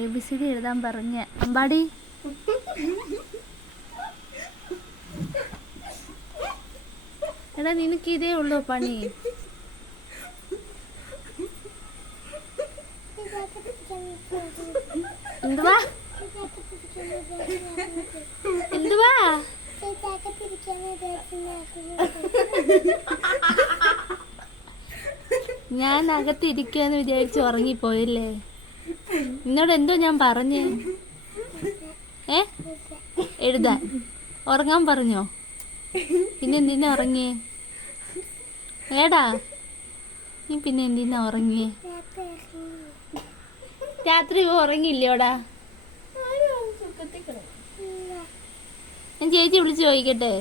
ABCD എഴുതാൻ പറഞ്ഞ അമ്പാടി. എടാ നിനക്ക് ഇതേ ഉള്ളൂ പണി. എന്തുവാ എന്തുവാ? ഞാൻ അകത്തിരിക്കാന്ന് വിചാരിച്ച് ഉറങ്ങിപ്പോയില്ലേ? നിന്നോട് എന്തോ ഞാൻ പറഞ്ഞേ? എഴുതാൻ ഉറങ്ങാൻ പറഞ്ഞോ? പിന്നെ എന്തിനാ ഉറങ്ങിയേ? ഏടാ നീ പിന്നെ എന്തിനാ ഉറങ്ങിയേ? രാത്രി ഉറങ്ങിയില്ലോടാ? ഞാൻ ചേച്ചി വിളിച്ച് ചോദിക്കട്ടെ?